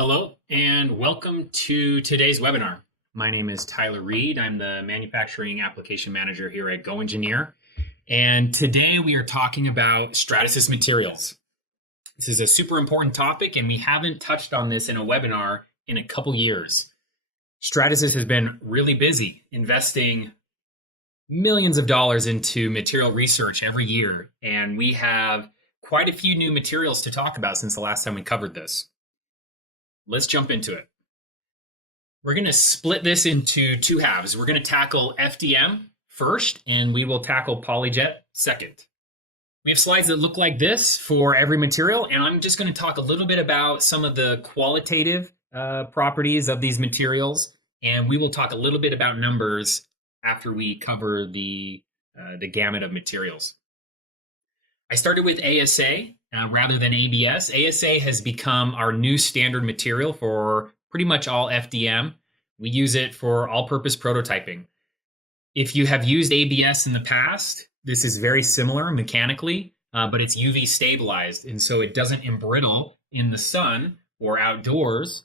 Hello and welcome to today's webinar. My name is Tyler Reid. I'm the Manufacturing Application Manager here at GoEngineer. And today we are talking about Stratasys materials. This is a super important topic and we haven't touched on this in a webinar in a couple years. Stratasys has been really busy investing millions of dollars into material research every year. And we have quite a few new materials to talk about since the last time we covered this. Let's jump into it. We're going to split this into two halves. We're going to tackle FDM first, and we will tackle PolyJet second. We have slides that look like this for every material, and I'm just going to talk a little bit about some of the qualitative properties of these materials, and we will talk a little bit about numbers after we cover the gamut of materials. I started with ASA rather than ABS. ASA has become our new standard material for pretty much all FDM. We use it for all-purpose prototyping. If you have used ABS in the past, this is very similar mechanically, but it's UV stabilized, and so it doesn't embrittle in the sun or outdoors.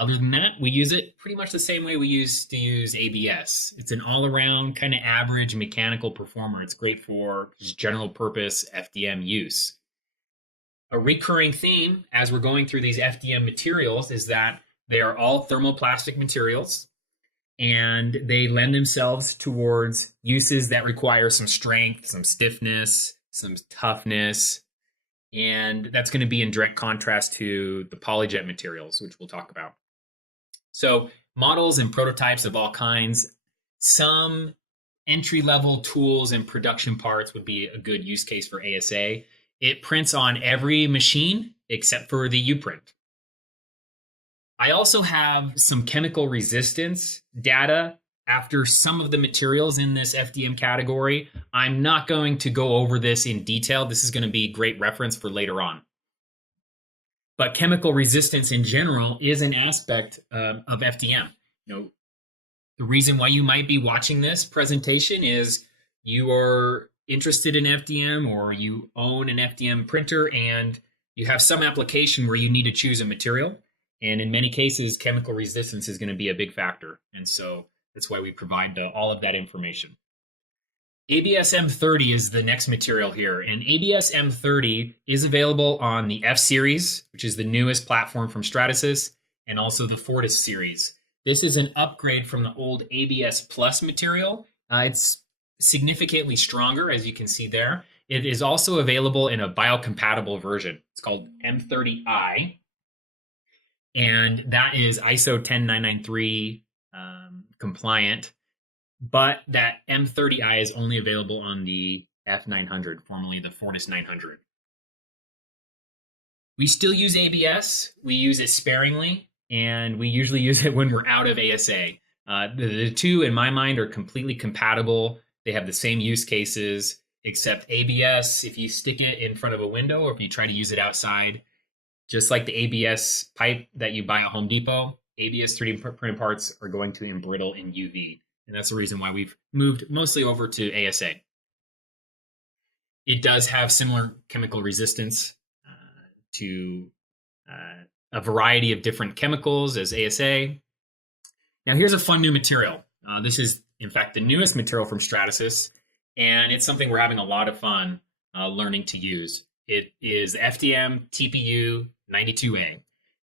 Other than that, we use it pretty much the same way we used to use ABS. It's an all-around kind of average mechanical performer. It's great for just general purpose FDM use. A recurring theme as we're going through these FDM materials is that they are all thermoplastic materials and they lend themselves towards uses that require some strength, some stiffness, some toughness, and that's going to be in direct contrast to the PolyJet materials, which we'll talk about. So models and prototypes of all kinds, some entry-level tools and production parts would be a good use case for ASA. It prints on every machine except for the U-print. I also have some chemical resistance data after some of the materials in this FDM category. I'm not going to go over this in detail. This is going to be great reference for later on. But chemical resistance in general is an aspect of FDM. The reason why you might be watching this presentation is you are interested in FDM or you own an FDM printer and you have some application where you need to choose a material. And in many cases, chemical resistance is going to be a big factor. And so that's why we provide all of that information. ABS M30 is the next material here, and ABS M30 is available on the F series, which is the newest platform from Stratasys, and also the Fortis series. This is an upgrade from the old ABS Plus material. It's significantly stronger, as you can see there. It is also available in a biocompatible version. It's called M30i, and that is ISO 10993 compliant. But that M30i is only available on the F900, formerly the Fortis 900. We still use ABS. We use it sparingly, and we usually use it when we're out of ASA. The two, in my mind, are completely compatible. They have the same use cases, except ABS, if you stick it in front of a window or if you try to use it outside, just like the ABS pipe that you buy at Home Depot, ABS 3D printed parts are going to embrittle in UV. And that's the reason why we've moved mostly over to ASA. It does have similar chemical resistance to a variety of different chemicals as ASA. Now here's a fun new material. This is, in fact, the newest material from Stratasys, and it's something we're having a lot of fun learning to use. It is FDM TPU 92A.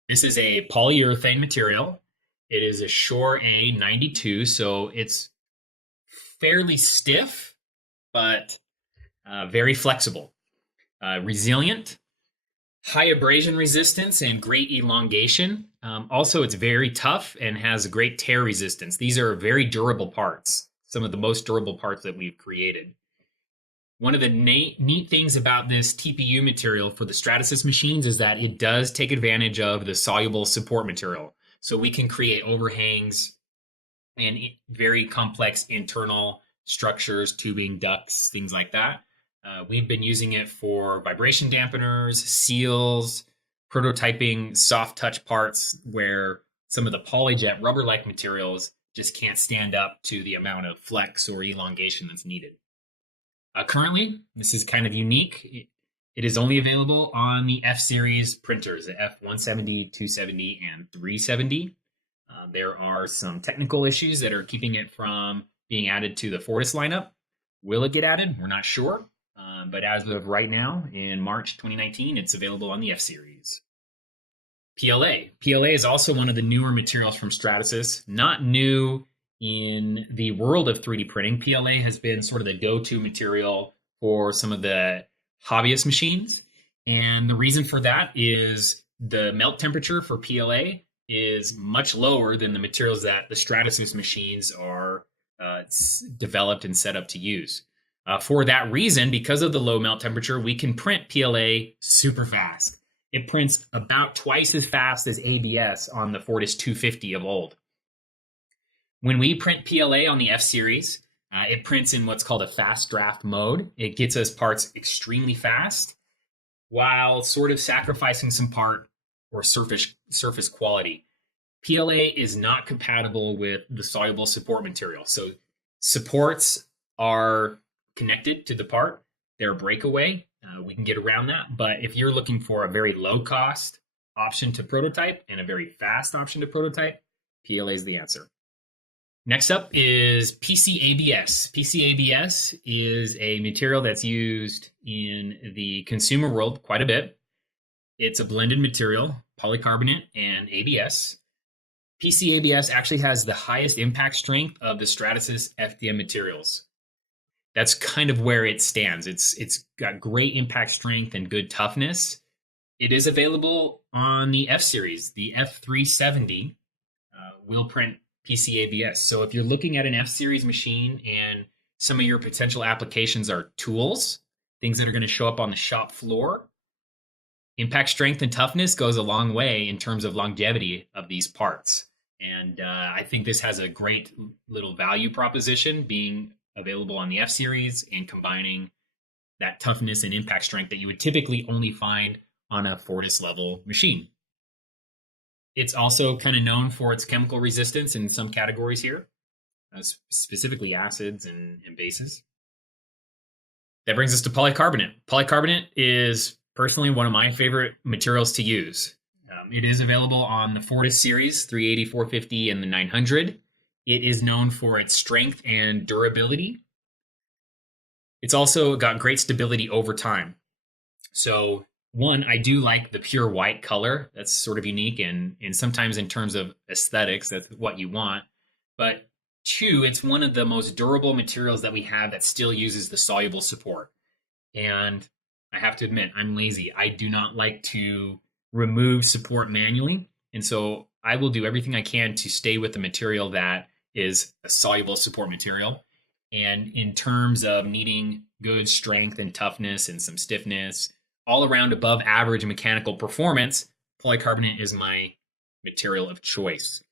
This is a polyurethane material. It is a Shore A 92, so it's fairly stiff, but very flexible, resilient, high abrasion resistance, and great elongation. Also, it's very tough and has great tear resistance. These are very durable parts, some of the most durable parts that we've created. One of the neat things about this TPU material for the Stratasys machines is that it does take advantage of the soluble support material. So we can create overhangs and very complex internal structures, tubing, ducts, things like that. We've been using it for vibration dampeners, seals, prototyping soft touch parts where some of the PolyJet rubber-like materials just can't stand up to the amount of flex or elongation that's needed. Currently, this is kind of unique. It It is only available on the F series printers, the F170, 270, and 370. There are some technical issues that are keeping it from being added to the Fortis lineup. Will it get added? We're not sure. But as of right now, in March 2019, it's available on the F series. PLA. PLA is also one of the newer materials from Stratasys. Not new in the world of 3D printing. PLA has been sort of the go-to material for some of the hobbyist machines. And the reason for that is the melt temperature for PLA is much lower than the materials that the Stratasys machines are developed and set up to use. For that reason, because of the low melt temperature, we can print PLA super fast. It prints about twice as fast as ABS on the Fortis 250 of old. When we print PLA on the F series, it prints in what's called a fast draft mode. It gets us parts extremely fast while sort of sacrificing some part or surface quality. PLA is not compatible with the soluble support material. So supports are connected to the part. They're a breakaway. We can get around that. But if you're looking for a very low cost option to prototype and a very fast option to prototype, PLA is the answer. Next up is PCABS. PCABS is a material that's used in the consumer world quite a bit. It's a blended material, polycarbonate and ABS. PCABS actually has the highest impact strength of the Stratasys FDM materials. That's kind of where it stands. It's got great impact strength and good toughness. It is available on the F series. The F370 will print PCABS. So if you're looking at an F series machine and some of your potential applications are tools, things that are going to show up on the shop floor, impact strength and toughness goes a long way in terms of longevity of these parts. And I think this has a great little value proposition, being available on the F series and combining that toughness and impact strength that you would typically only find on a Fortis level machine. It's also kind of known for its chemical resistance in some categories here, specifically acids and bases. That brings us to polycarbonate. Polycarbonate is personally one of my favorite materials to use. It is available on the Fortis series, 380, 450, and the 900. It is known for its strength and durability. It's also got great stability over time. So one, I do like the pure white color. That's sort of unique, and sometimes in terms of aesthetics, that's what you want. But two, it's one of the most durable materials that we have that still uses the soluble support. And I have to admit, I'm lazy. I do not like to remove support manually. And so I will do everything I can to stay with the material that is a soluble support material. And in terms of needing good strength and toughness and some stiffness, all around above average mechanical performance, polycarbonate is my material of choice.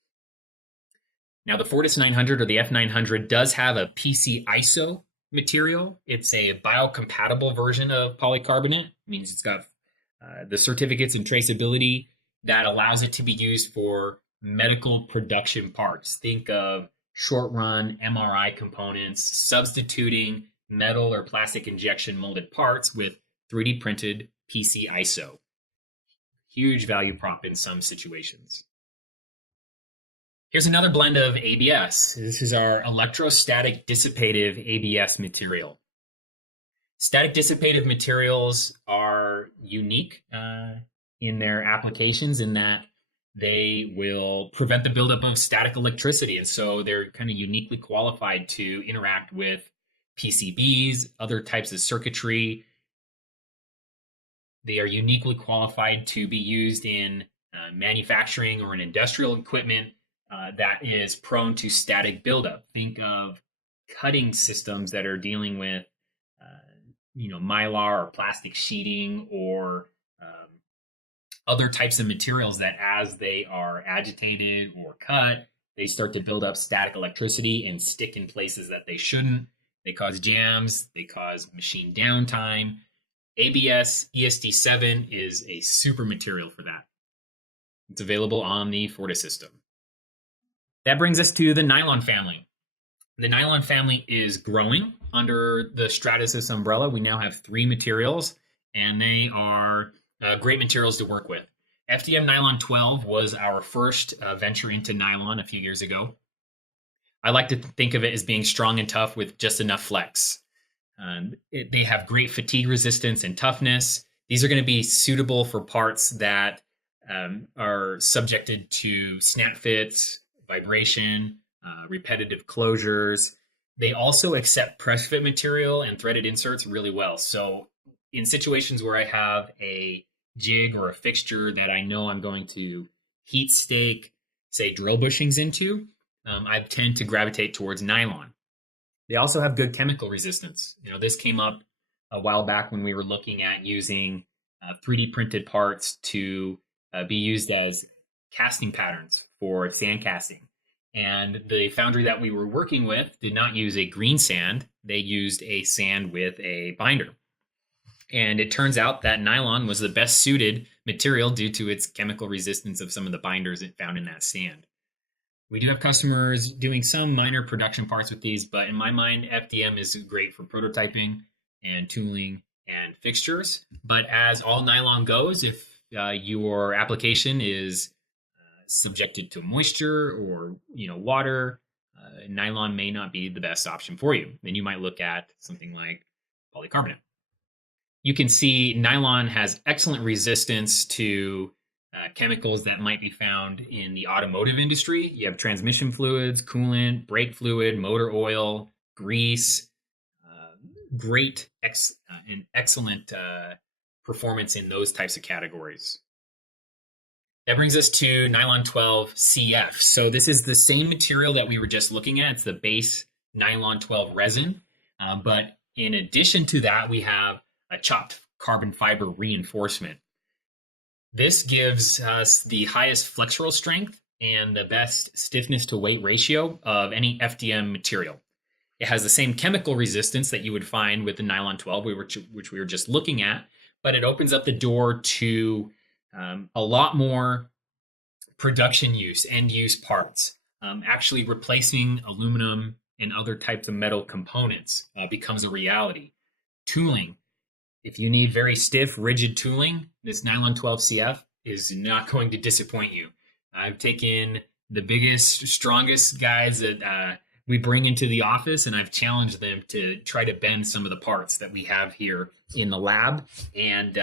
Now, the Fortis 900 or the F900 does have a PC ISO material. It's a biocompatible version of polycarbonate. It means it's got the certificates and traceability that allows it to be used for medical production parts. Think of short run MRI components, substituting metal or plastic injection molded parts with 3D printed PC ISO. Huge value prop in some situations. Here's another blend of ABS. This is our electrostatic dissipative ABS material. Static dissipative materials are unique in their applications in that they will prevent the buildup of static electricity. And so they're kind of uniquely qualified to interact with PCBs, other types of circuitry. They are uniquely qualified to be used in manufacturing or in industrial equipment that is prone to static buildup. Think of cutting systems that are dealing with mylar or plastic sheeting or other types of materials that as they are agitated or cut, they start to build up static electricity and stick in places that they shouldn't. They cause jams, they cause machine downtime. ABS ESD7 is a super material for that. It's available on the Fortis system. That brings us to the nylon family. The nylon family is growing under the Stratasys umbrella. We now have 3 materials, and they are great materials to work with. FDM Nylon 12 was our first venture into nylon a few years ago. I like to think of it as being strong and tough with just enough flex. They have great fatigue resistance and toughness. These are going to be suitable for parts that are subjected to snap fits, vibration, repetitive closures. They also accept press fit material and threaded inserts really well. So in situations where I have a jig or a fixture that I know I'm going to heat stake, say, drill bushings into, I tend to gravitate towards nylon. They also have good chemical resistance. This came up a while back when we were looking at using 3D printed parts to be used as casting patterns for sand casting. And the foundry that we were working with did not use a green sand. They used a sand with a binder. And it turns out that nylon was the best suited material due to its chemical resistance of some of the binders it found in that sand. We do have customers doing some minor production parts with these, but in my mind, FDM is great for prototyping and tooling and fixtures. But as all nylon goes, if your application is subjected to moisture or water, nylon may not be the best option for you. Then you might look at something like polycarbonate. You can see nylon has excellent resistance to chemicals that might be found in the automotive industry. You have transmission fluids, coolant, brake fluid, motor oil, grease. Great and excellent performance in those types of categories. That brings us to nylon 12 CF. So this is the same material that we were just looking at. It's the base nylon 12 resin. But in addition to that, we have a chopped carbon fiber reinforcement. This gives us the highest flexural strength and the best stiffness to weight ratio of any FDM material. It has the same chemical resistance that you would find with the nylon 12, which we were just looking at, but it opens up the door to a lot more production use, end use parts. Actually replacing aluminum and other types of metal components becomes a reality. Tooling. If you need very stiff, rigid tooling, this nylon 12 CF is not going to disappoint you. I've taken the biggest, strongest guys that we bring into the office, and I've challenged them to try to bend some of the parts that we have here in the lab. And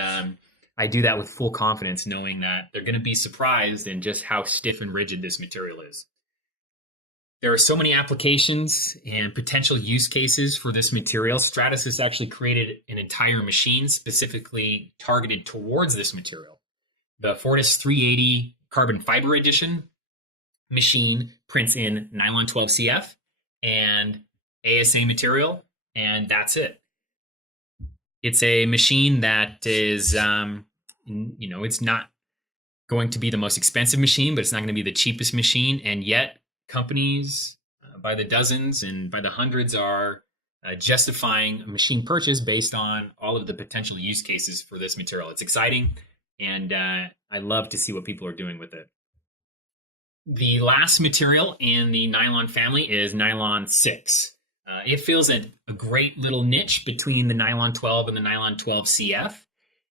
I do that with full confidence, knowing that they're going to be surprised in just how stiff and rigid this material is. There are so many applications and potential use cases for this material. Stratasys actually created an entire machine specifically targeted towards this material. The Fortis 380 Carbon Fiber Edition machine prints in nylon 12 CF and ASA material, and that's it. It's a machine that is, it's not going to be the most expensive machine, but it's not going to be the cheapest machine, and yet companies by the dozens and by the hundreds are justifying a machine purchase based on all of the potential use cases for this material. It's exciting, and I love to see what people are doing with it. The last material in the nylon family is nylon 6. It fills a great little niche between the nylon 12 and the nylon 12 CF.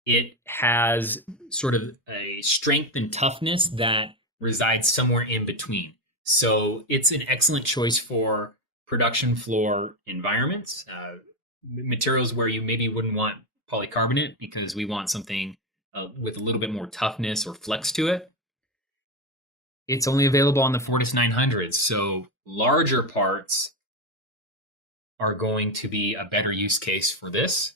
It has sort of a strength and toughness that resides somewhere in between. So it's an excellent choice for production floor environments, materials where you maybe wouldn't want polycarbonate because we want something with a little bit more toughness or flex to it. It's only available on the Fortis 900s, so larger parts are going to be a better use case for this.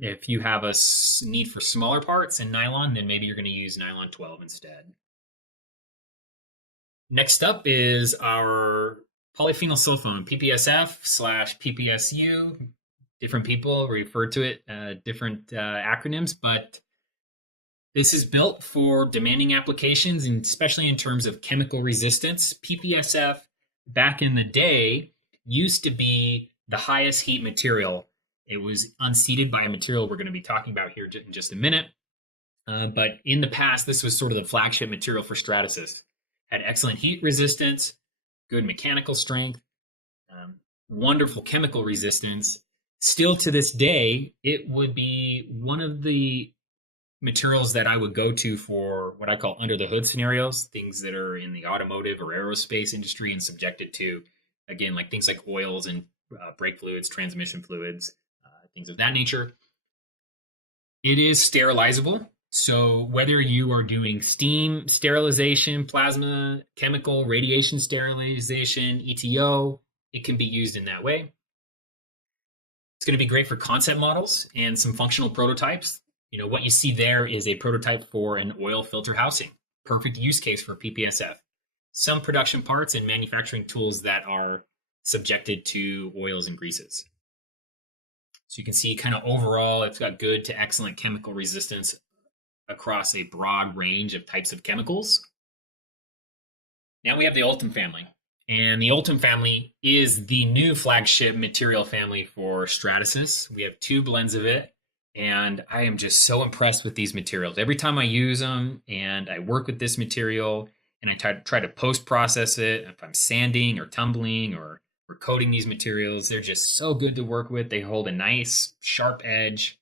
If you have a need for smaller parts in nylon, then maybe you're going to use nylon 12 instead. Next up is our polyphenol sulfone, PPSF/PPSU. Different people refer to it different acronyms, but this is built for demanding applications, and especially in terms of chemical resistance. PPSF back in the day used to be the highest heat material. It was unseated by a material we're going to be talking about here in just a minute. But in the past, this was sort of the flagship material for Stratasys. Had excellent heat resistance, good mechanical strength, wonderful chemical resistance, Still to this day, it would be one of the materials that I would go to for what I call under the hood scenarios, things that are in the automotive or aerospace industry and subjected to, again, like things like oils and brake fluids, transmission fluids, things of that nature. It is sterilizable. So whether you are doing steam sterilization, plasma, chemical, radiation sterilization, ETO, it can be used in that way. It's going to be great for concept models and some functional prototypes. What you see there is a prototype for an oil filter housing. Perfect use case for PPSF. Some production parts and manufacturing tools that are subjected to oils and greases. So you can see kind of overall, it's got good to excellent chemical resistance across a broad range of types of chemicals. Now we have the Ultim family. And the Ultim family is the new flagship material family for Stratasys. We have 2 blends of it. And I am just so impressed with these materials. Every time I use them and I work with this material and I try to post-process it, if I'm sanding or tumbling or coating these materials, they're just so good to work with. They hold a nice, sharp edge.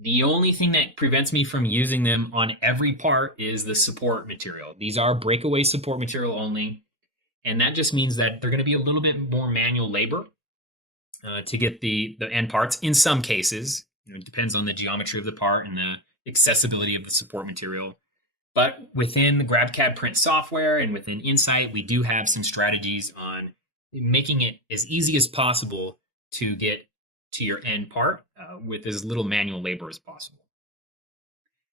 The only thing that prevents me from using them on every part is the support material. These are breakaway support material only. And that just means that they're going to be a little bit more manual labor to get the end parts in some cases. It depends on the geometry of the part and the accessibility of the support material. But within the GrabCAD print software and within Insight, we do have some strategies on making it as easy as possible to get to your end part with as little manual labor as possible.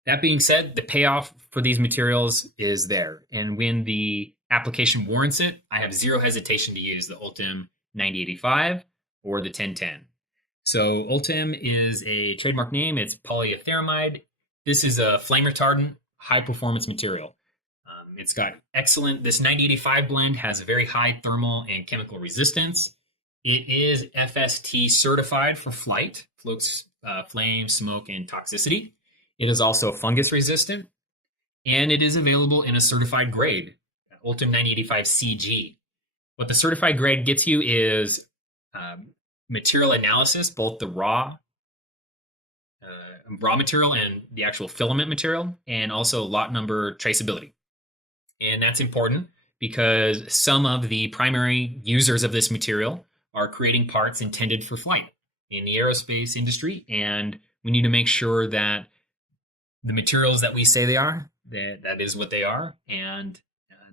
That being said, the payoff for these materials is there. And when the application warrants it, I have zero hesitation to use the Ultim 9085 or the 1010. So Ultim is a trademark name. It's polyetheramide. This is a flame retardant, high performance material. It's got excellent, this 9085 blend has a very high thermal and chemical resistance. It is FST certified for flight, floats, flame, smoke, and toxicity. It is also fungus resistant, and it is available in a certified grade, Ultim 9085 CG. What the certified grade gets you is material analysis, both the raw material and the actual filament material, and also lot number traceability. And that's important because some of the primary users of this material are creating parts intended for flight in the aerospace industry, and we need to make sure that the materials that we say they are, that is what they are, and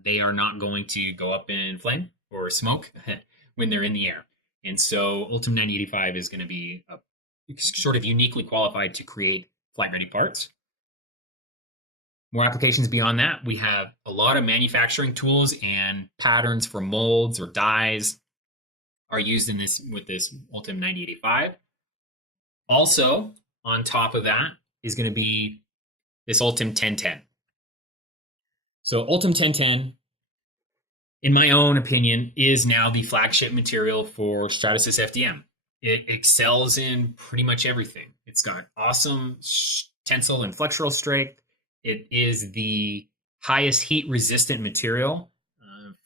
they are not going to go up in flame or smoke when they're in the air. And so Ultim 9085 is going to be sort of uniquely qualified to create flight-ready parts. More applications beyond that, we have a lot of manufacturing tools and patterns for molds or dies are used in this with this Ultim 9085. Also, on top of that is going to be this Ultim 1010. So Ultim 1010, in my own opinion, is now the flagship material for Stratasys FDM. It excels in pretty much everything. It's got awesome tensile and flexural strength. It is the highest heat resistant material,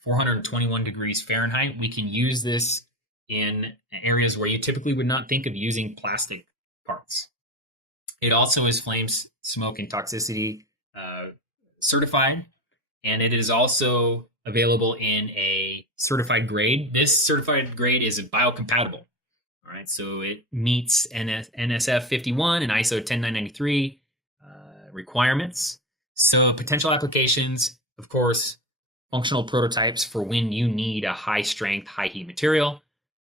421 degrees Fahrenheit. We can use this in areas where you typically would not think of using plastic parts. It also is flame, smoke, and toxicity certified, and it is also available in a certified grade. This certified grade is biocompatible. All right, so it meets NSF 51 and ISO 10993 requirements. So potential applications, of course, functional prototypes for when you need a high strength, high heat material.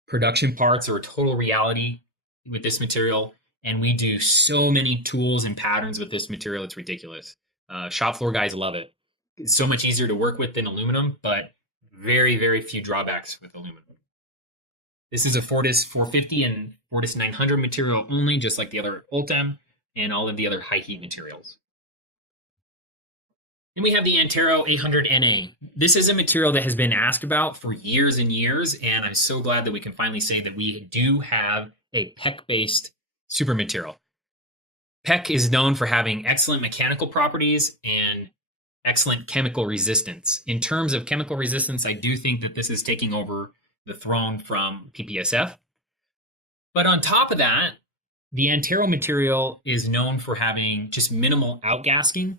Production parts are a total reality with this material. And we do so many tools and patterns with this material, it's ridiculous. Shop floor guys love it. It's so much easier to work with than aluminum, but very, very few drawbacks with aluminum. This is a Fortis 450 and Fortis 900 material only, just like the other Ultim and all of the other high heat materials. And we have the Antero 800NA. This is a material that has been asked about for years and years, and I'm so glad that we can finally say that we do have a PEC-based super material. PEC is known for having excellent mechanical properties and excellent chemical resistance. In terms of chemical resistance, I do think that this is taking over the throne from PPSF. But on top of that, the Antero material is known for having just minimal outgasting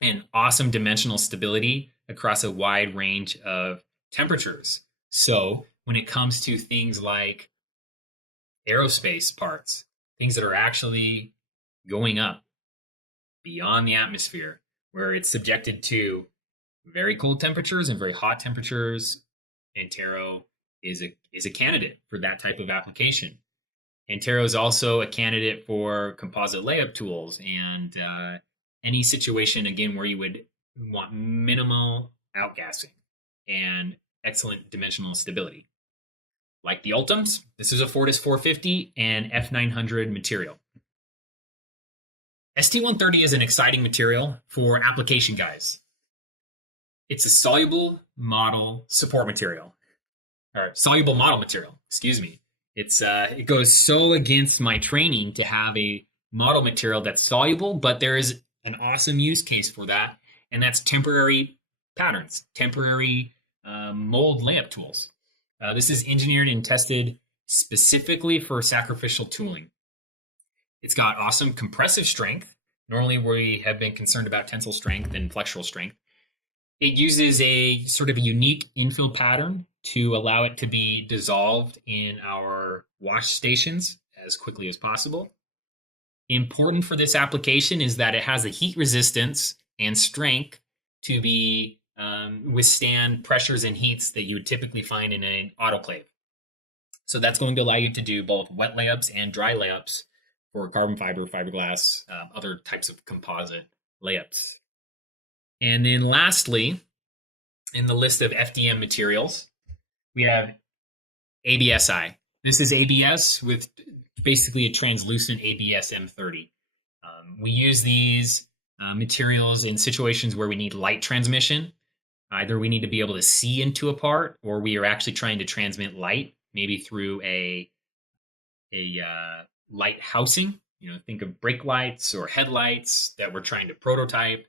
and awesome dimensional stability across a wide range of temperatures. So when it comes to things like aerospace parts, things that are actually going up beyond the atmosphere, where it's subjected to very cold temperatures and very hot temperatures, Antero is a candidate for that type of application. Antero is also a candidate for composite layup tools and any situation, again, where you would want minimal outgassing and excellent dimensional stability. Like the Ultims, this is a Fortis 450 and F900 material. ST130 is an exciting material for application guys. It's a soluble model support material, or soluble model material, excuse me. It goes so against my training to have a model material that's soluble, but there is an awesome use case for that, and that's temporary patterns, temporary mold layup tools. This is engineered and tested specifically for sacrificial tooling. It's got awesome compressive strength. Normally we have been concerned about tensile strength and flexural strength. It uses a sort of a unique infill pattern to allow it to be dissolved in our wash stations as quickly as possible. Important for this application is that it has a heat resistance and strength to be withstand pressures and heats that you would typically find in an autoclave. So that's going to allow you to do both wet layups and dry layups for carbon fiber, fiberglass, other types of composite layups. And then lastly, in the list of FDM materials, we have ABSi. This is ABS with basically a translucent ABS M30. We use these materials in situations where we need light transmission. Either we need to be able to see into a part, or we are actually trying to transmit light, maybe through a light housing. Think of brake lights or headlights that we're trying to prototype.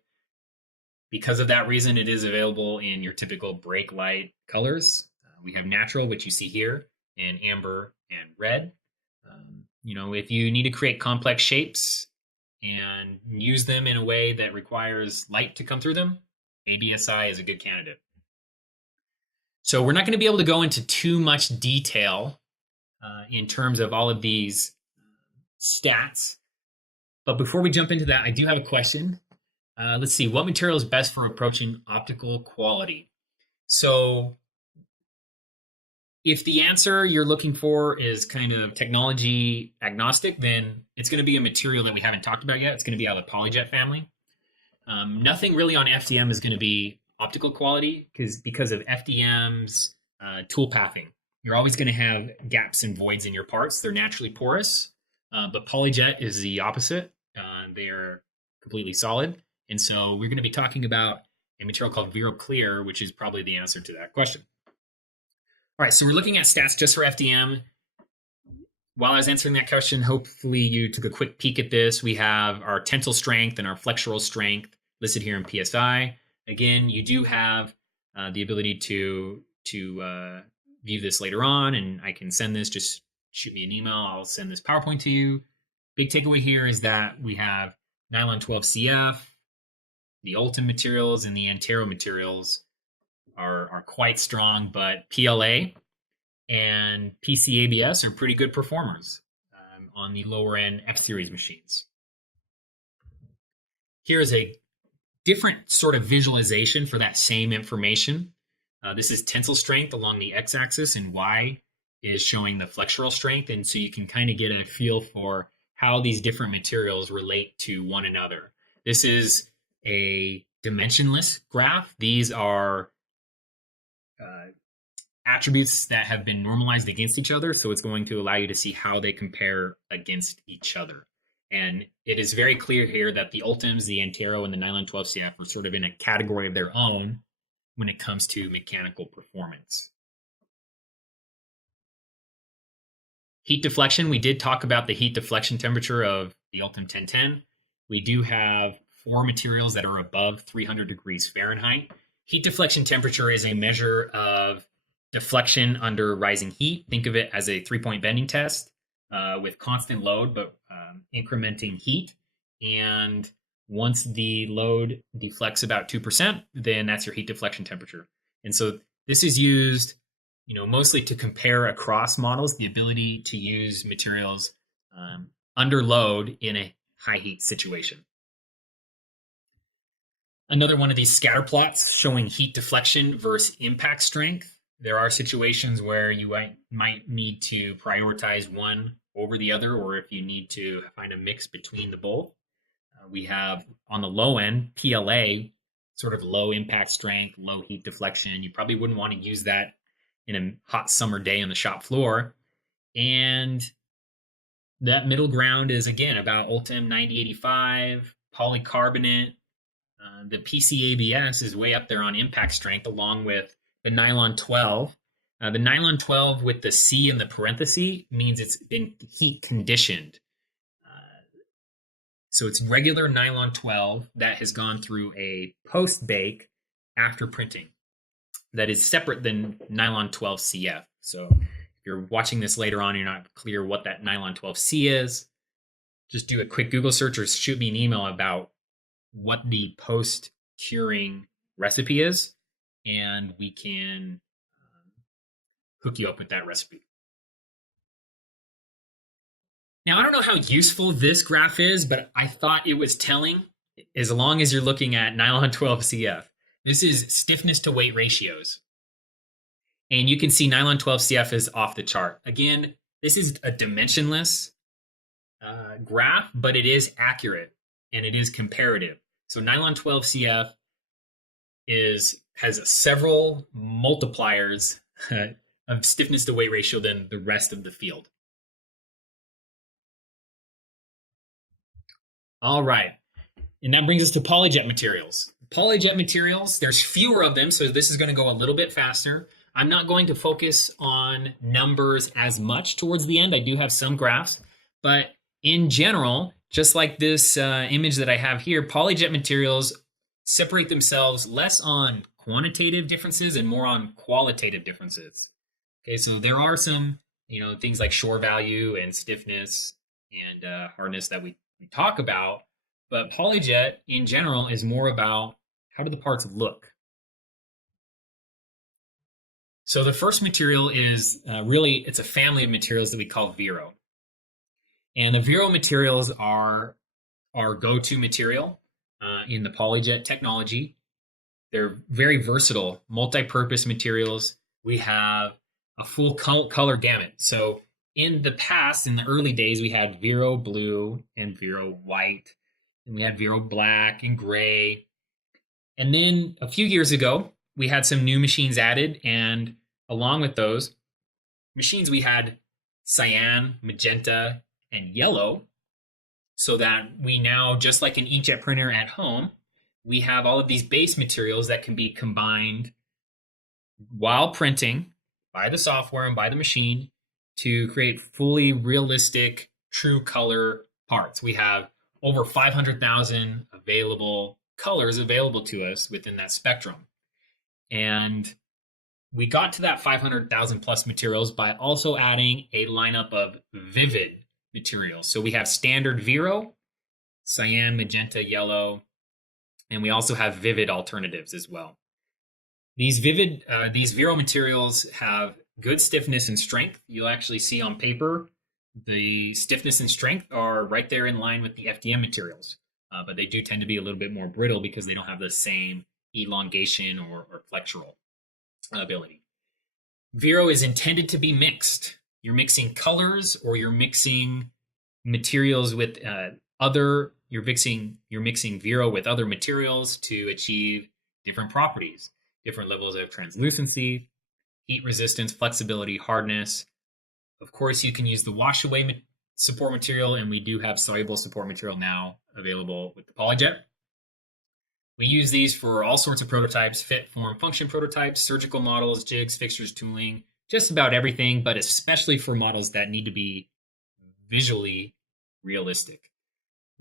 Because of that reason, it is available in your typical brake light colors. We have natural, which you see here, in amber and red. If you need to create complex shapes and use them in a way that requires light to come through them, ABSi is a good candidate. So we're not going to be able to go into too much detail in terms of all of these stats. But before we jump into that, I do have a question. Let's see, what material is best for approaching optical quality? So if the answer you're looking for is kind of technology agnostic, then it's going to be a material that we haven't talked about yet. It's going to be out of the PolyJet family. Nothing really on FDM is going to be optical quality because of FDM's tool pathing. You're always going to have gaps and voids in your parts. They're naturally porous, but PolyJet is the opposite. They're completely solid. And so we're going to be talking about a material called Vero Clear, which is probably the answer to that question. All right, so we're looking at stats just for FDM. While I was answering that question, hopefully you took a quick peek at this. We have our tensile strength and our flexural strength listed here in PSI. Again, you do have the ability to view this later on, and I can send this. Just shoot me an email. I'll send this PowerPoint to you. Big takeaway here is that we have nylon 12CF, the Ultim materials, and the Antero materials are quite strong, but PLA and PCABS are pretty good performers on the lower end F-Series machines. Here's a different sort of visualization for that same information. This is tensile strength along the x-axis, and Y is showing the flexural strength. And so you can kind of get a feel for how these different materials relate to one another. This is a dimensionless graph. These are attributes that have been normalized against each other. So it's going to allow you to see how they compare against each other. And it is very clear here that the Ultims, the Antero, and the nylon 12CF are sort of in a category of their own when it comes to mechanical performance. Heat deflection, we did talk about the heat deflection temperature of the Ultim 1010. We do have 4 materials that are above 300 degrees Fahrenheit. Heat deflection temperature is a measure of deflection under rising heat. Think of it as a 3-point bending test. with constant load, but incrementing heat. And once the load deflects about 2%, then that's your heat deflection temperature. And so this is used, mostly to compare across models, the ability to use materials under load in a high heat situation. Another one of these scatter plots showing heat deflection versus impact strength. There are situations where you might need to prioritize one over the other, or if you need to find a mix between the both. We have on the low end, PLA, sort of low impact strength, low heat deflection. You probably wouldn't want to use that in a hot summer day on the shop floor. And that middle ground is, again, about Ultem 9085, polycarbonate. The PCABS is way up there on impact strength, along with the nylon 12. The nylon 12 with the C in the parenthesis means it's been heat conditioned. So it's regular nylon 12 that has gone through a post-bake after printing that is separate than nylon 12CF. So if you're watching this later on, you're not clear what that nylon 12C is, just do a quick Google search or shoot me an email about what the post-curing recipe is, and we can hook you up with that recipe. Now, I don't know how useful this graph is, but I thought it was telling as long as you're looking at nylon 12 CF. This is stiffness to weight ratios. And you can see nylon 12 CF is off the chart. Again, this is a dimensionless graph, but it is accurate and it is comparative. So nylon 12 CF has several multipliers of stiffness to weight ratio than the rest of the field. All right. And that brings us to PolyJet materials. PolyJet materials, there's fewer of them, so this is going to go a little bit faster. I'm not going to focus on numbers as much towards the end. I do have some graphs, but in general, just like this image that I have here, PolyJet materials separate themselves less on quantitative differences and more on qualitative differences. Okay, so there are some, things like shore value and stiffness and hardness that we talk about, but PolyJet in general is more about how do the parts look. So the first material is it's a family of materials that we call Vero. And the Vero materials are our go-to material in the PolyJet technology. They're very versatile, multi-purpose materials. We have a full color gamut. So in the past, in the early days, we had Vero blue and Vero white, and we had Vero black and gray. And then a few years ago, we had some new machines added, and along with those machines, we had cyan, magenta, and yellow, so that we now, just like an inkjet printer at home, we have all of these base materials that can be combined while printing by the software and by the machine to create fully realistic, true color parts. We have over 500,000 colors available to us within that spectrum. And we got to that 500,000 plus materials by also adding a lineup of vivid materials. So we have standard Vero, cyan, magenta, yellow, and we also have vivid alternatives as well. These Vero materials have good stiffness and strength. You'll actually see on paper the stiffness and strength are right there in line with the FDM materials, but they do tend to be a little bit more brittle because they don't have the same elongation or flexural ability. Vero is intended to be mixed. You're mixing colors, or you're mixing materials with you're mixing Vero with other materials to achieve different properties, different levels of translucency, heat resistance, flexibility, hardness. Of course, you can use the wash away support material, and we do have soluble support material now available with the PolyJet. We use these for all sorts of prototypes, fit, form, function prototypes, surgical models, jigs, fixtures, tooling, just about everything, but especially for models that need to be visually realistic.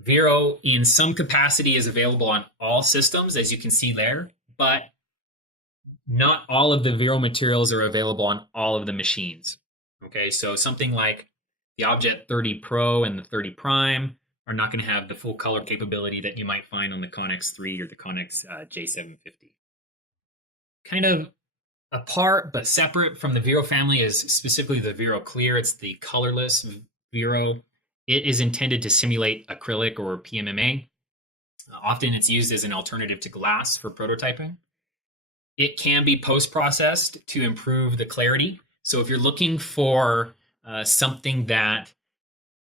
Vero in some capacity is available on all systems, as you can see there, but not all of the Vero materials are available on all of the machines. Okay, so something like The Objet 30 Pro and the 30 Prime are not going to have the full color capability that you might find on the Connex 3 or the Connex J750. Kind of apart but separate from the Vero family is specifically the Vero Clear. It's the colorless Vero. It is intended to simulate acrylic or PMMA. Often it's used as an alternative to glass for prototyping. It can be post-processed to improve the clarity. So if you're looking for something that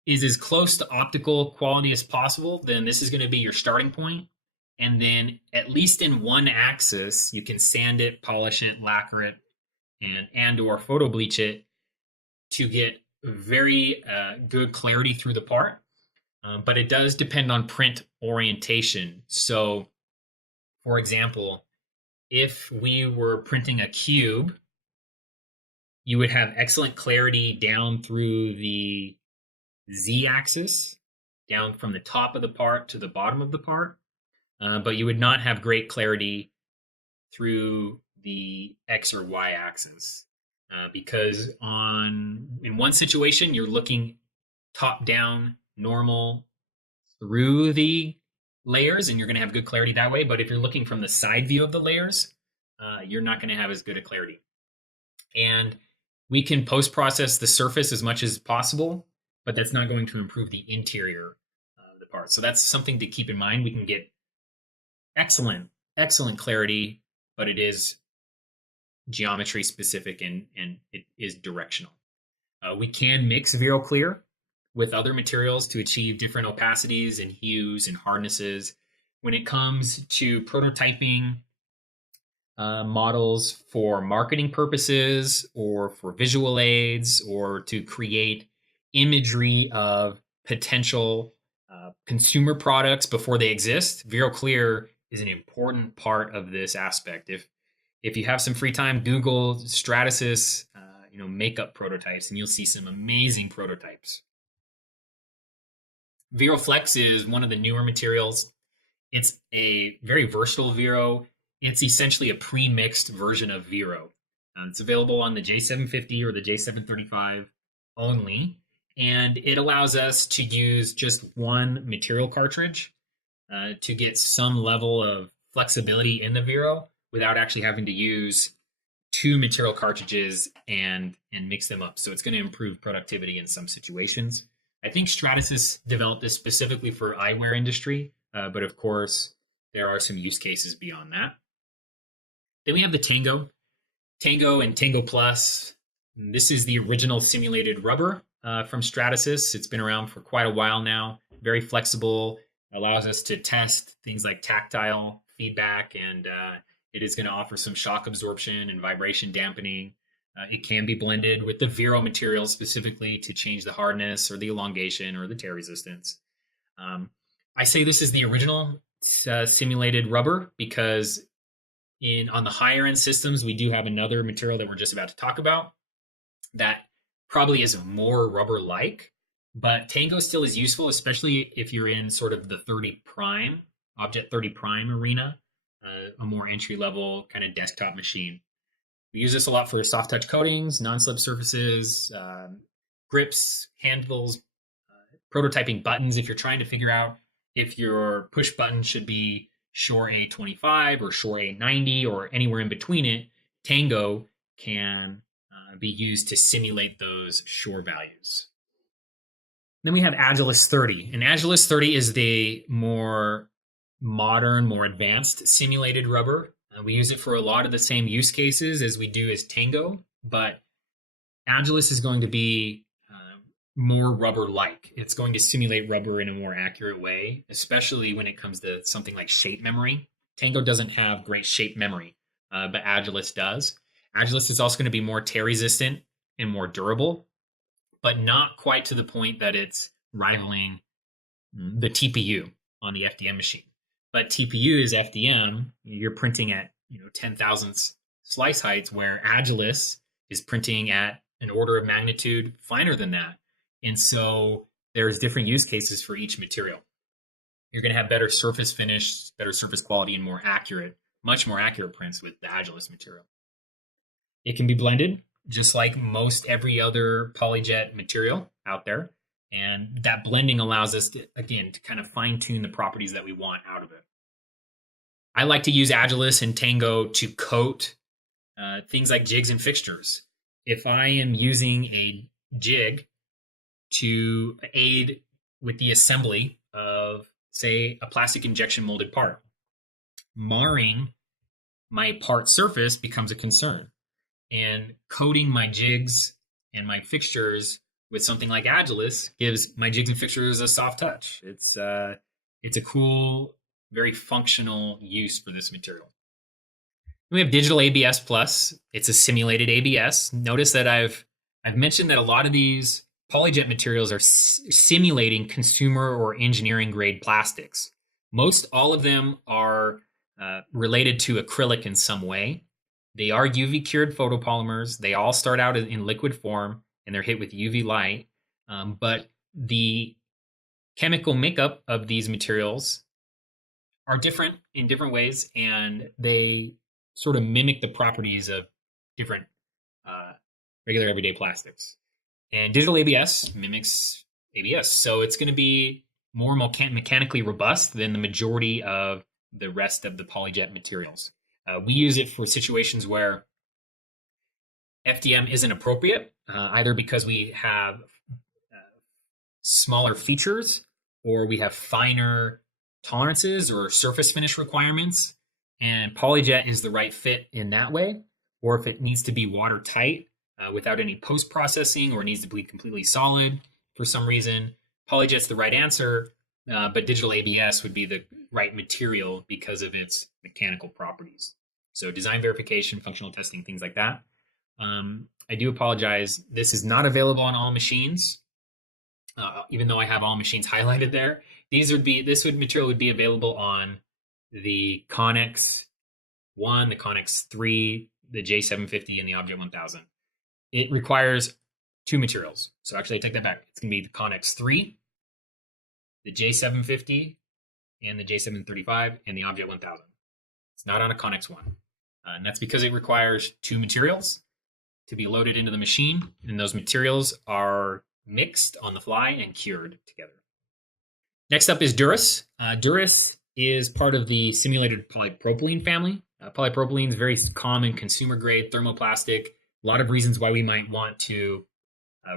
is as close to optical quality as possible, then this is going to be your starting point. And then at least in one axis, you can sand it, polish it, lacquer it, and or photo bleach it to get very good clarity through the part. But it does depend on print orientation. So, for example, if we were printing a cube, you would have excellent clarity down through the z-axis, down from the top of the part to the bottom of the part. But you would not have great clarity through the x or y axis because in one situation, you're looking top down, normal through the layers, and you're going to have good clarity that way. But if you're looking from the side view of the layers, you're not going to have as good a clarity. And we can post-process the surface as much as possible, but that's not going to improve the interior of the part. So that's something to keep in mind. We can get excellent clarity, but it is geometry specific and it is directional. We can mix Vero Clear with other materials to achieve different opacities and hues and hardnesses. When it comes to prototyping models for marketing purposes or for visual aids or to create imagery of potential consumer products before they exist, Vero Clear is an important part of this aspect. If you have some free time, Google Stratasys, makeup prototypes, and you'll see some amazing prototypes. Vero Flex is one of the newer materials. It's a very versatile Vero. It's essentially a pre-mixed version of Vero. It's available on the J750 or the J735 only, and it allows us to use just one material cartridge to get some level of flexibility in the Vero without actually having to use two material cartridges and mix them up. So it's going to improve productivity in some situations. I think Stratasys developed this specifically for eyewear industry, but of course, there are some use cases beyond that. Then we have the Tango and Tango Plus. This is the original simulated rubber from Stratasys. It's been around for quite a while now. Very flexible, allows us to test things like tactile feedback, and it is going to offer some shock absorption and vibration dampening. It can be blended with the Vero material specifically to change the hardness or the elongation or the tear resistance. I say this is the original simulated rubber because on the higher end systems, we do have another material that we're just about to talk about that probably is more rubber-like, but Tango still is useful, especially if you're in sort of the 30 Prime, Objet 30 Prime arena, a more entry-level kind of desktop machine. We use this a lot for soft touch coatings, non-slip surfaces, grips, handles, prototyping buttons. If you're trying to figure out if your push button should be Shore A25 or Shore A90 or anywhere in between it, Tango can be used to simulate those Shore values. Then we have Agilis 30. And Agilis 30 is the more modern, more advanced simulated rubber. We use it for a lot of the same use cases as we do as Tango, but Agilis is going to be more rubber-like. It's going to simulate rubber in a more accurate way, especially when it comes to something like shape memory. Tango doesn't have great shape memory, but Agilis does. Agilis is also going to be more tear resistant and more durable, but not quite to the point that it's rivaling the TPU on the FDM machine. But TPU is FDM. You're printing at 10,000th slice heights, where Agilis is printing at an order of magnitude finer than that. And so there's different use cases for each material. You're going to have better surface finish, better surface quality, and much more accurate prints with the Agilis material. It can be blended, just like most every other PolyJet material. out there. And that blending allows us to, again, to kind of fine tune the properties that we want out of it. I like to use Agilis and Tango to coat things like jigs and fixtures. If I am using a jig to aid with the assembly of, say, a plastic injection molded part, marring my part surface becomes a concern. And coating my jigs and my fixtures with something like Agilis gives my jigs and fixtures a soft touch. It's a cool, very functional use for this material. We have digital ABS Plus. It's a simulated ABS. Notice that I've mentioned that a lot of these PolyJet materials are simulating consumer or engineering grade plastics. Most all of them are related to acrylic in some way. They are UV cured photopolymers. They all start out in liquid form and they're hit with UV light. But the chemical makeup of these materials are different in different ways, and they sort of mimic the properties of different regular everyday plastics. And digital ABS mimics ABS, so it's going to be more mechanically robust than the majority of the rest of the PolyJet materials. We use it for situations where FDM isn't appropriate, either because we have smaller features or we have finer tolerances or surface finish requirements, and PolyJet is the right fit in that way. Or if it needs to be watertight without any post-processing, or needs to be completely solid for some reason, PolyJet's the right answer, but digital ABS would be the right material because of its mechanical properties. So design verification, functional testing, things like that. I do apologize. This is not available on all machines, even though I have all machines highlighted there. Material would be available on the Connex 1, the Connex 3, the J750, and the Object 1000. It requires 2 materials. So actually, I take that back. It's going to be the Connex 3, the J750, and the J735, and the Object 1000. It's not on a Connex 1. And that's because it requires 2 materials to be loaded into the machine, and those materials are mixed on the fly and cured together. Next up is Duris. Duris is part of the simulated polypropylene family. Polypropylene is very common consumer grade thermoplastic. A lot of reasons why we might want to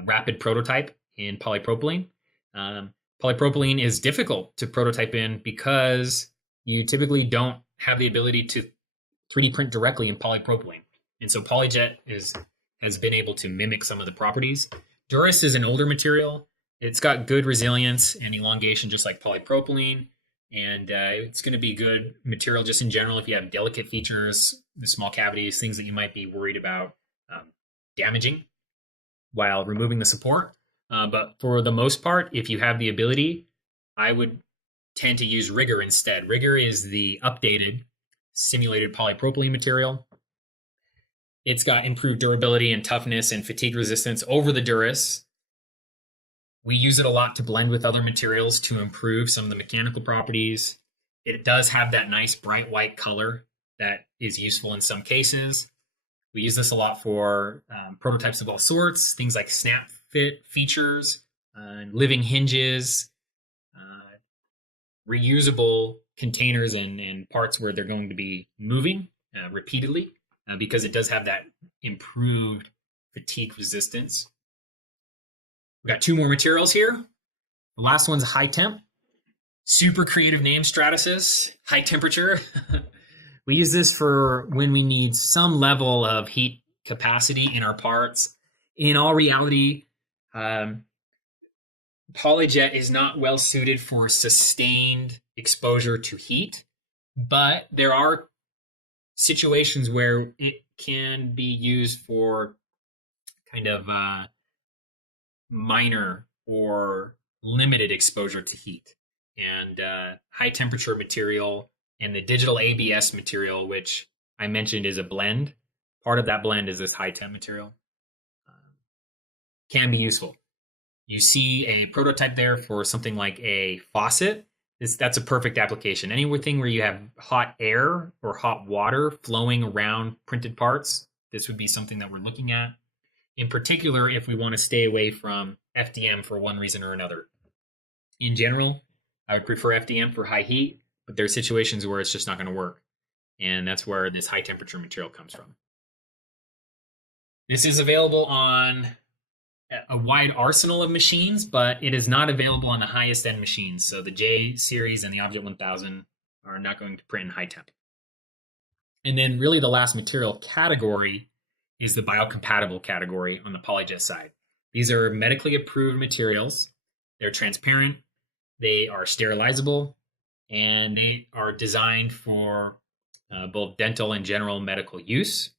rapid prototype in polypropylene. Polypropylene is difficult to prototype in because you typically don't have the ability to 3D print directly in polypropylene. And so PolyJet has been able to mimic some of the properties. Duris is an older material. It's got good resilience and elongation, just like polypropylene. And it's going to be good material just in general if you have delicate features, the small cavities, things that you might be worried about damaging while removing the support. But for the most part, if you have the ability, I would tend to use Rigor instead. Rigor is the updated simulated polypropylene material. It's got improved durability and toughness and fatigue resistance over the Duris. We use it a lot to blend with other materials to improve some of the mechanical properties. It does have that nice bright white color that is useful in some cases. We use this a lot for prototypes of all sorts, things like snap fit features, living hinges, reusable containers and parts where they're going to be moving repeatedly because it does have that improved fatigue resistance. We've got 2 more materials here. The last one's high temp. Super creative name, Stratasys. High temperature. We use this for when we need some level of heat capacity in our parts. In all reality, PolyJet is not well suited for sustained exposure to heat, but there are situations where it can be used for kind of minor or limited exposure to heat. And high temperature material and the digital ABS material, which I mentioned is a blend. Part of that blend is this high temp material. Can be useful. You see a prototype there for something like a faucet. That's a perfect application. Anything where you have hot air or hot water flowing around printed parts, this would be something that we're looking at. In particular, if we want to stay away from FDM for one reason or another. In general, I would prefer FDM for high heat, but there are situations where it's just not going to work. And that's where this high temperature material comes from. This is available on a wide arsenal of machines, but it is not available on the highest end machines. So the J series and the Object 1000 are not going to print in high temp. And then really the last material category is the biocompatible category on the PolyJet side. These are medically approved materials. They're transparent, they are sterilizable, and they are designed for both dental and general medical use.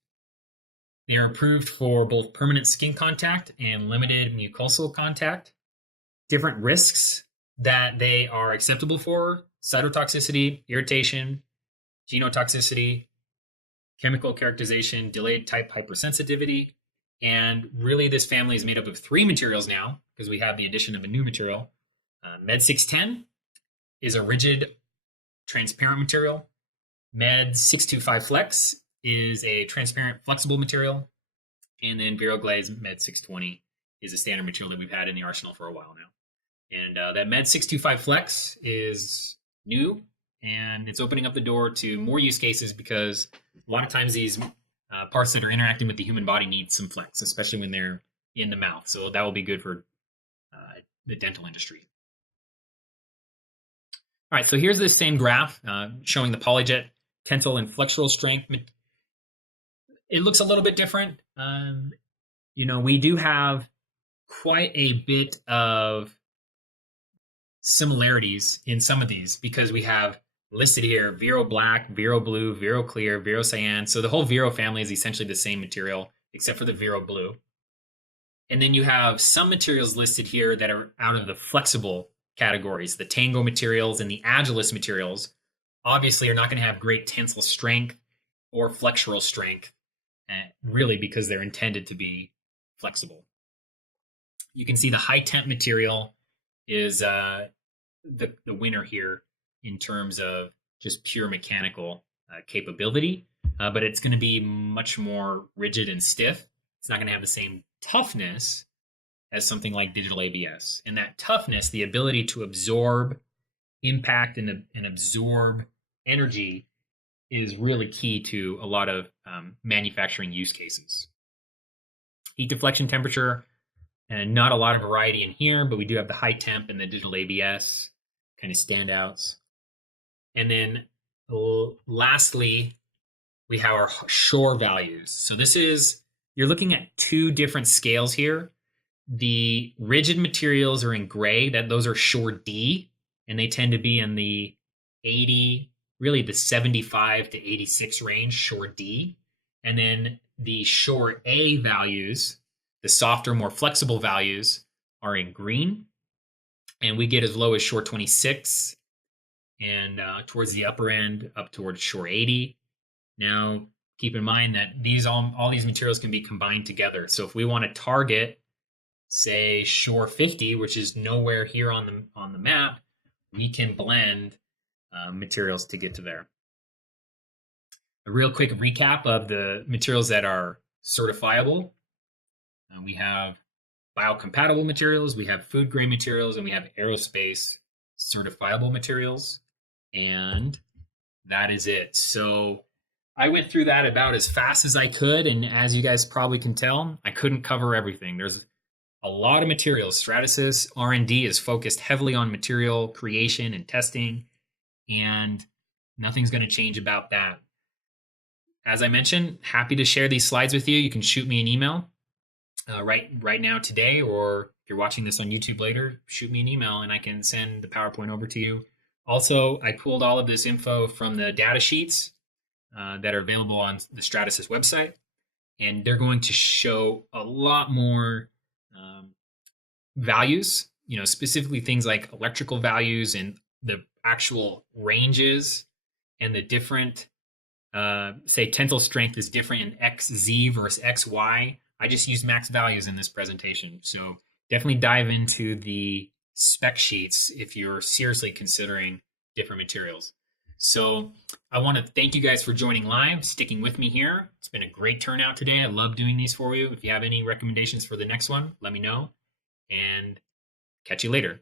They are approved for both permanent skin contact and limited mucosal contact. Different risks that they are acceptable for: cytotoxicity, irritation, genotoxicity, chemical characterization, delayed type hypersensitivity. And really this family is made up of 3 materials now, because we have the addition of a new material. Med 610 is a rigid, transparent material. Med 625 Flex is a transparent, flexible material. And then VeroGlaze Med 620 is a standard material that we've had in the arsenal for a while now. And that Med 625 Flex is new, and it's opening up the door to more use cases, because a lot of times these parts that are interacting with the human body need some flex, especially when they're in the mouth. So that will be good for the dental industry. All right, so here's this same graph showing the PolyJet tensile and flexural strength. It looks a little bit different. We do have quite a bit of similarities in some of these, because we have listed here Vero Black, Vero Blue, Vero Clear, Vero Cyan. So the whole Vero family is essentially the same material, except for the Vero Blue. And then you have some materials listed here that are out of the flexible categories. The Tango materials and the Agilis materials obviously are not going to have great tensile strength or flexural strength, really, because they're intended to be flexible. You can see the high temp material is the winner here in terms of just pure mechanical capability, but it's going to be much more rigid and stiff. It's not going to have the same toughness as something like digital ABS. And that toughness, the ability to absorb impact and absorb energy, is really key to a lot of manufacturing use cases. Heat deflection temperature, and not a lot of variety in here, but we do have the high temp and the digital ABS kind of standouts. And then lastly, we have our shore values. So you're looking at 2 different scales here. The rigid materials are in gray, those are shore D, and they tend to be in the 80, really the 75 to 86 range, shore D. And then the shore A values, the softer, more flexible values, are in green. And we get as low as shore 26 and towards the upper end up towards shore 80. Now, keep in mind that all these materials can be combined together. So if we want to target, say, shore 50, which is nowhere here on the map, we can blend materials to get to there. A real quick recap of the materials that are certifiable. We have biocompatible materials, we have food grade materials, and we have aerospace certifiable materials. And that is it. So I went through that about as fast as I could. And as you guys probably can tell, I couldn't cover everything. There's a lot of materials. Stratasys R&D is focused heavily on material creation and testing, and nothing's going to change about that. As I mentioned, happy to share these slides with you. You can shoot me an email right now today, or if you're watching this on YouTube later, shoot me an email and I can send the PowerPoint over to you. Also, I pulled all of this info from the data sheets that are available on the Stratasys website, and they're going to show a lot more values, specifically things like electrical values and the actual ranges and the different, say, tensile strength is different in XZ versus XY. I just used max values in this presentation. So definitely dive into the spec sheets if you're seriously considering different materials. So I want to thank you guys for joining live, sticking with me here. It's been a great turnout today. I love doing these for you. If you have any recommendations for the next one, let me know. and catch you later.